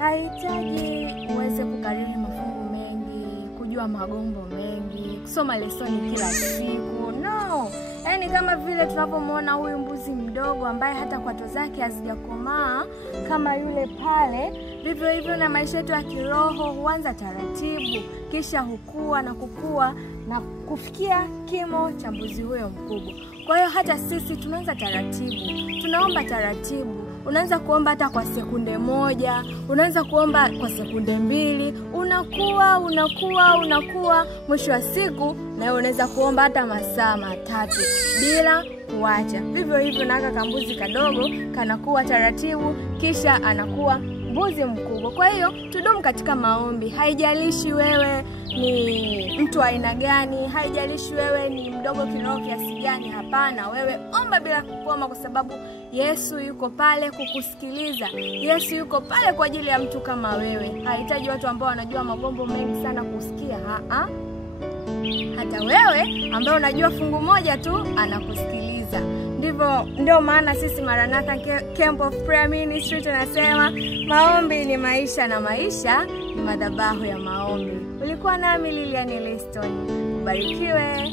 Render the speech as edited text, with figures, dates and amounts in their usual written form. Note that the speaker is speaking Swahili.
Haitaji uweze kukariri mafungu mengi, kujua magombo mengi, kusoma lesoni kila siku. No. Yaani kama vile tunapomwona huyu mbuzi mdogo ambaye hata kwato zake hazijakomaa kama yule pale, vivyo hivyo na maisha yetu ya kiroho huanza taratibu, kisha hukua na kukua na kufikia kimo cha mbuzi huyo mkubwa. Kwa hiyo hata sisi tunaanza taratibu, tunaomba taratibu. Unaanza kuomba hata kwa sekunde 1, unaanza kuomba kwa sekunde 2, unakuwa, mwisho wa siku na unaweza kuomba hata masaa 3 bila kuacha. Vivyo hivyo na haka kambuzi kadogo kanakuwa taratibu, kisha anakuwa mbuzi mkubwa. Kwa hiyo tudumu katika maombi. Haijalishi wewe ni mtu aina gani, haijalishi wewe ni mdogo kiroho kiasi gani, hapana, wewe omba bila kukoma, kwa sababu Yesu yuko pale kukusikiliza. Yesu yuko pale kwa ajili ya mtu kama wewe. Hahitaji watu ambao wanajua magombo mengi sana kusikia. Hata wewe ambao unajua fungu moja tu anakusikiliza. Ndio maana sisi Maranatha Camp of Prayer Ministry tunasema maombi ni maisha na maisha ni madhabahu ya maombi. Ulikuwa nami Lilian Liston. Ubarikiwe.